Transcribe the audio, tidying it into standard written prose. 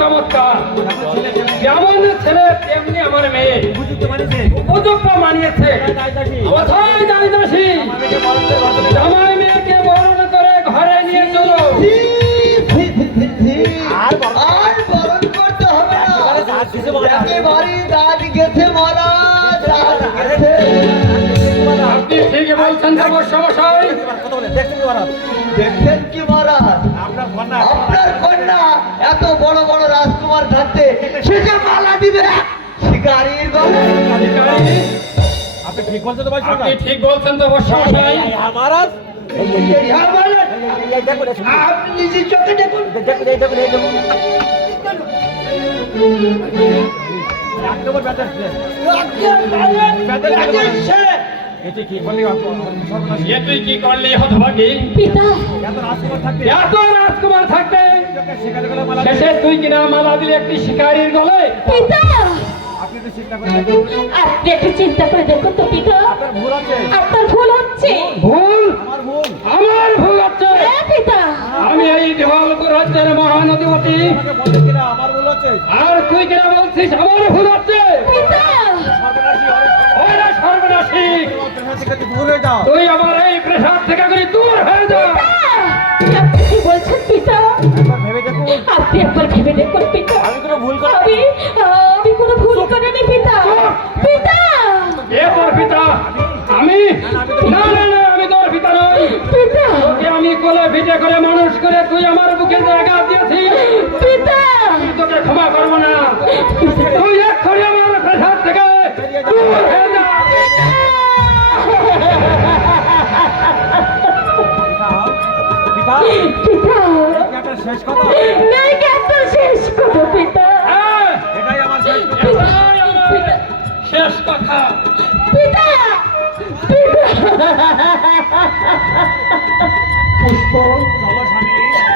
চমৎকার। যেমন ছেলে তেমনি আমার মেয়ে উপযুক্ত মানিয়েছে। কোথায় যাই দাসী, জামাই মেয়েকে বরণ করে ঘরে নিয়ে চলো। আর বরণ করতে হবে না, একেবারে দাঁত গেছে মহারাজ, দাঁত গেছে। আপনি ঠিকই বলছেন মশাই। দেখছেন কি মহারাজ, আপনার কন্যা এত বড় বড় রাজকুমার থাকতে সে যে মালা দিবে শিকারির গলায়। আপনি ঠিক বলছেন তো ভাই? আপনি ঠিক বলছেন তো মশাই। মহারাজ আপনি নিজের চোখে দেখুন। এ তুই কি করলি হতভাগী? পিতা এত রাজকুমার থাকবে শেষে তুই কিনা মালা দিলে একটি শিকারীর গলায়? পিতা আপনি তো চিন্তা করে দেখুন, আপনি একটু চিন্তা করে দেখুন তো পিতা, আপনার ভুল আছে। আপনার ভুল হচ্ছে। ভুল? আমার ভুল। আমার ভুল হচ্ছে? হ্যাঁ পিতা, আমি এই দেওয়ালপুর রাজ্যের মহানদীবতী, আমাকে বলতে কিনা আমার ভুল আছে। আর তুই কিনা বলছিস আমার ভুল হচ্ছে? পিতা সর্বনাশী ওরে সর্বনাশী, ভুল হয়ে যাও। তুই আমার এই প্রেসাদ থেকে করে দূর হয়ে যা। আপনি কি বলছেন পিতা? একবার ভেবে দেখুন, আপনি একবার ভেবে দেখুন পিতা, আমি কোনো ভুল করি আমি কোনো ভুল করিনি পিতা। পিতা এ তোর পিতা? আমি? না না না, আমি তোর পিতা নই। পিতা তোকে আমি কোলে পিঠে করে মানুষ করে তুই আমার বুকে জায়গা দিয়েছিস। পিতা আমি তোকে ক্ষমা করবো না। তুই এক্ষুনি আমার প্রেসাদ থেকে দূর হয়ে যা। পিতা, পিতা এটা একটা শেষ কথা। নাই একটা শেষ কথা পিতা। হ্যাঁ, এটাই আমার শেষ কথা। এটাই আমার শেষ কথা। পিতা পিতা